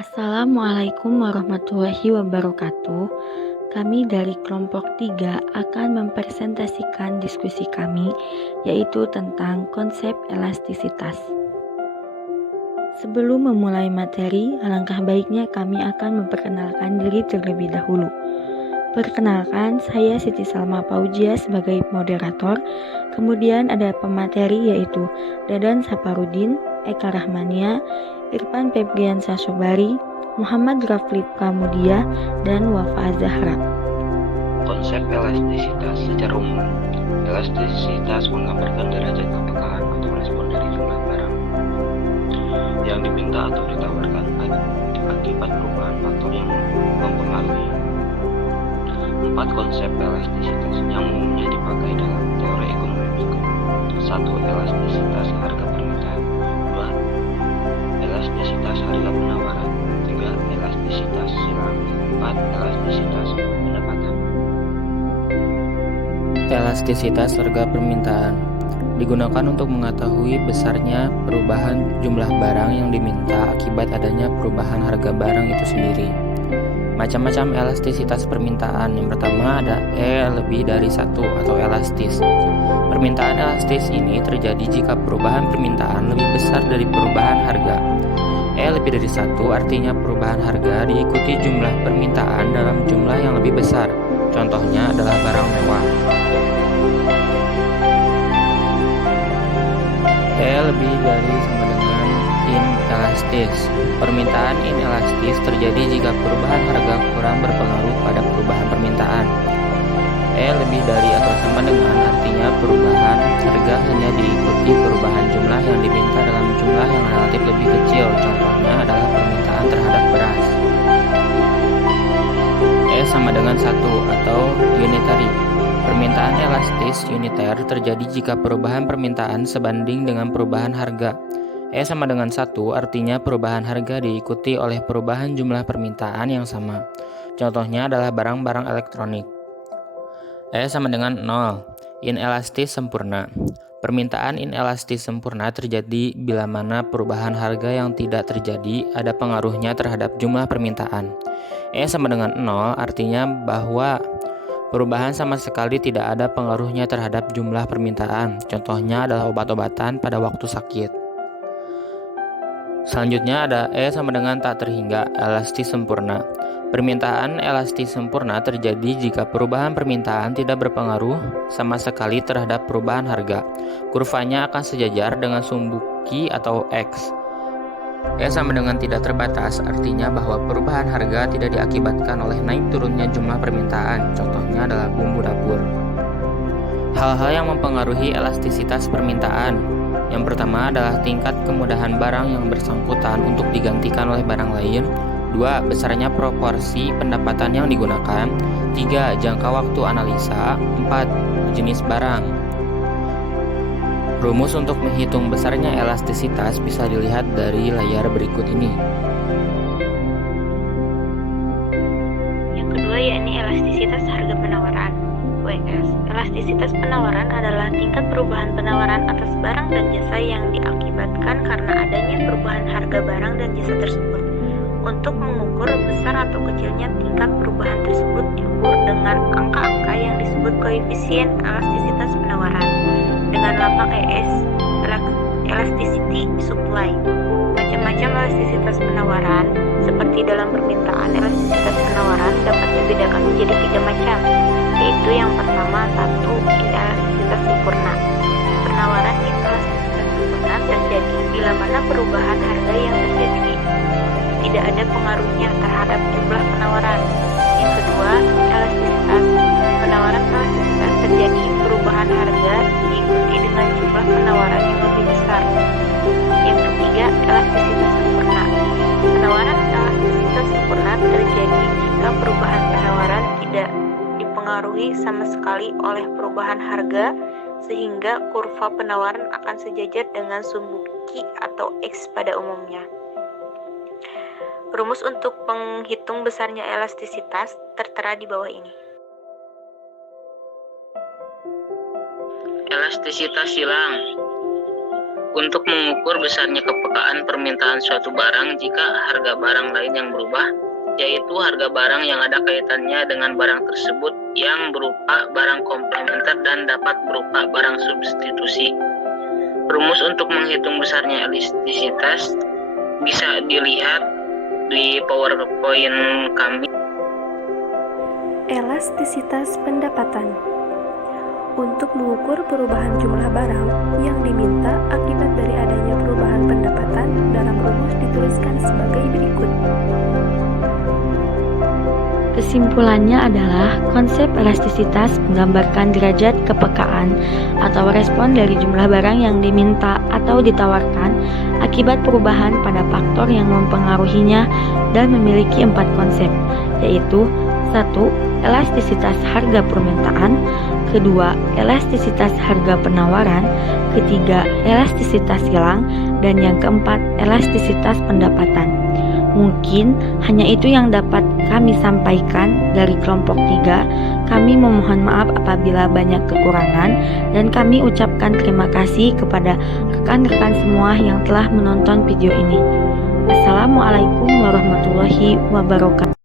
Assalamualaikum warahmatullahi wabarakatuh. Kami dari kelompok 3 akan mempresentasikan diskusi kami, yaitu tentang konsep elastisitas. Sebelum memulai materi, alangkah baiknya kami akan memperkenalkan diri terlebih dahulu. Perkenalkan, saya Siti Salma Paujia sebagai moderator. Kemudian ada pemateri yaitu Dadan Saparudin, Eka Rahmania, Irfan Febrian Sasobari, Muhammad Rafli Pramudia, dan Wafa Zahra. Konsep elastisitas secara umum. Elastisitas menggambarkan derajat kepekaan atau respon dari jumlah barang yang diminta atau ditawarkan akibat perubahan faktor yang mempengaruhi. 4 konsep elastisitas yang umumnya dipakai dalam teori ekonomi mikro. 1. Elastisitas harga permintaan. 2. Elastisitas harga penawaran. 3. Elastisitas silang. 4. Elastisitas pendapatan. Elastisitas harga permintaan digunakan untuk mengetahui besarnya perubahan jumlah barang yang diminta akibat adanya perubahan harga barang itu sendiri. Macam-macam elastisitas permintaan. Yang pertama ada E lebih dari 1 atau elastis. Permintaan elastis ini terjadi jika perubahan permintaan lebih besar dari perubahan harga. E lebih dari 1 artinya perubahan harga diikuti jumlah permintaan dalam jumlah yang lebih besar. Contohnya adalah barang mewah. E lebih dari sama dengan inelastis. Permintaan inelastis terjadi jika perubahan harga kurang berpengaruh pada perubahan permintaan. E lebih dari atau sama dengan artinya perubahan harga hanya diikuti perubahan jumlah yang diminta dalam jumlah yang relatif lebih kecil. Contohnya adalah permintaan terhadap beras. E sama dengan 1 atau unitary. Permintaan elastis uniter terjadi jika perubahan permintaan sebanding dengan perubahan harga. E sama dengan 1 artinya perubahan harga diikuti oleh perubahan jumlah permintaan yang sama. Contohnya adalah barang-barang elektronik. E sama dengan 0. Inelastis sempurna. Permintaan inelastis sempurna terjadi bila mana perubahan harga yang tidak terjadi ada pengaruhnya terhadap jumlah permintaan. E sama dengan 0 artinya bahwa perubahan sama sekali tidak ada pengaruhnya terhadap jumlah permintaan. Contohnya adalah obat-obatan pada waktu sakit. Selanjutnya ada E sama dengan tak terhingga, elastis sempurna. Permintaan elastis sempurna terjadi jika perubahan permintaan tidak berpengaruh sama sekali terhadap perubahan harga. Kurvanya akan sejajar dengan sumbuki atau X. E sama dengan tidak terbatas artinya bahwa perubahan harga tidak diakibatkan oleh naik turunnya jumlah permintaan. Contohnya adalah bumbu dapur. Hal-hal yang mempengaruhi elastisitas permintaan. Yang pertama adalah tingkat kemudahan barang yang bersangkutan untuk digantikan oleh barang lain. 2. Besarnya proporsi pendapatan yang digunakan. 3. Jangka waktu analisa. 4. Jenis barang. Rumus untuk menghitung besarnya elastisitas bisa dilihat dari layar berikut ini. Yang kedua yakni elastisitas harga penawaran. WS. Elastisitas penawaran adalah tingkat perubahan penawaran atas barang dan jasa yang diakibatkan karena adanya perubahan harga barang dan jasa tersebut. Untuk mengukur besar atau kecilnya tingkat perubahan tersebut diukur dengan angka-angka yang disebut koefisien elastisitas penawaran dengan lambang ES, elasticity supply. Macam-macam elastisitas penawaran, seperti dalam permintaan, elastisitas penawaran dapat dibedakan menjadi 3 macam, yaitu yang pertama, 1. Inelastisitas sempurna. Penawaran inelastisitas sempurna terjadi bila mana perubahan harga yang terjadi tidak ada pengaruhnya terhadap jumlah penawaran. Yang kedua, elastisitas penawaran elastisitas terjadi perubahan harga diikuti dengan jumlah penawaran yang lebih besar. Yang ketiga, elastisitas sempurna. Penawaran elastisitas sempurna terjadi jika perubahan penawaran tidak dipengaruhi sama sekali oleh perubahan harga, sehingga kurva penawaran akan sejajar dengan sumbuki atau X pada umumnya. Rumus untuk menghitung besarnya elastisitas tertera di bawah ini. Elastisitas silang. Untuk mengukur besarnya kepekaan permintaan suatu barang jika harga barang lain yang berubah, yaitu harga barang yang ada kaitannya dengan barang tersebut yang berupa barang komplementer dan dapat berupa barang substitusi. Rumus untuk menghitung besarnya elastisitas bisa dilihat di PowerPoint kami. Elastisitas pendapatan. Untuk mengukur perubahan jumlah barang yang diminta akibat dari adanya perubahan pendapatan, dalam rumus dituliskan sebagai berikut. Kesimpulannya adalah konsep elastisitas menggambarkan derajat kepekaan atau respon dari jumlah barang yang diminta atau ditawarkan akibat perubahan pada faktor yang mempengaruhinya dan memiliki 4 konsep, yaitu 1. Elastisitas harga permintaan, 2. Elastisitas harga penawaran, 3. Elastisitas silang, dan yang keempat, elastisitas pendapatan. Mungkin hanya itu yang dapat kami sampaikan dari kelompok 3. Kami memohon maaf apabila banyak kekurangan dan kami ucapkan terima kasih kepada rekan-rekan semua yang telah menonton video ini. Assalamualaikum warahmatullahi wabarakatuh.